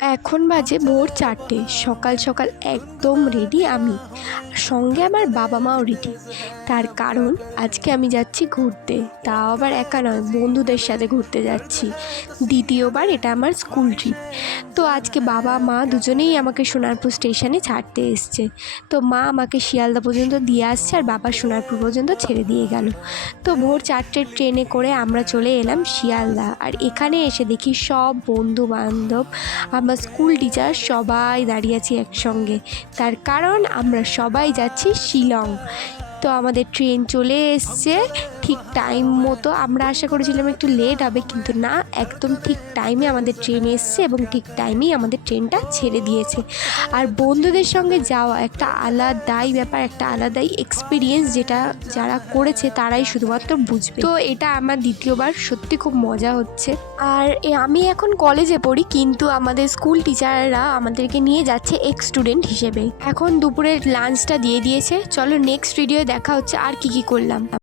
এখন বাজে ভোর 4টে। সকাল সকাল একদম রেডি আমি, সঙ্গে আমার বাবা মাও রেডি। তার কারণ আজকে আমি যাচ্ছি ঘুরতে, তাও আবার একা নয়, বন্ধুদের সাথে ঘুরতে যাচ্ছি। দ্বিতীয়বার এটা আমার স্কুল ট্রিপ। তো আজকে বাবা মা দুজনেই আমাকে সোনারপুর স্টেশনে ছাড়তে এসছে। তো মা আমাকে শিয়ালদা পর্যন্ত দিয়ে আসছে আর বাবা সোনারপুর পর্যন্ত ছেড়ে দিয়ে গেল। তো ভোর 4টের ট্রেনে করে আমরা চলে এলাম শিয়ালদা। আর এখানে এসে দেখি সব বন্ধু বান্ধব, আমার স্কুল টিচার সবাই দাঁড়িয়ে আছি একসঙ্গে। তার কারণ আমরা সবাই যাচ্ছি শিলং। তো আমাদের ট্রেন চলে এসছে ঠিক টাইম মতো। আমরা আশা করেছিলাম একটু লেট হবে, কিন্তু না, একদম ঠিক টাইমে আমাদের ট্রেন এসছে এবং ঠিক টাইমেই আমাদের ট্রেনটা ছেড়ে দিয়েছে। আর বন্ধুদের সঙ্গে যাওয়া একটা আলাদাই ব্যাপার, একটা আলাদাই এক্সপিরিয়েন্স, যেটা যারা করেছে তারাই শুধুমাত্র বুঝবে। তো এটা আমার দ্বিতীয়বার, সত্যি খুব মজা হচ্ছে। আর আমি এখন কলেজে পড়ি, কিন্তু আমাদের স্কুল টিচাররা আমাদেরকে নিয়ে যাচ্ছে এক্স স্টুডেন্ট হিসেবে। এখন দুপুরের লাঞ্চটা দিয়ে দিয়েছে। চলো নেক্সট ভিডিওয়ে দেখা হচ্ছে আর কি করলাম।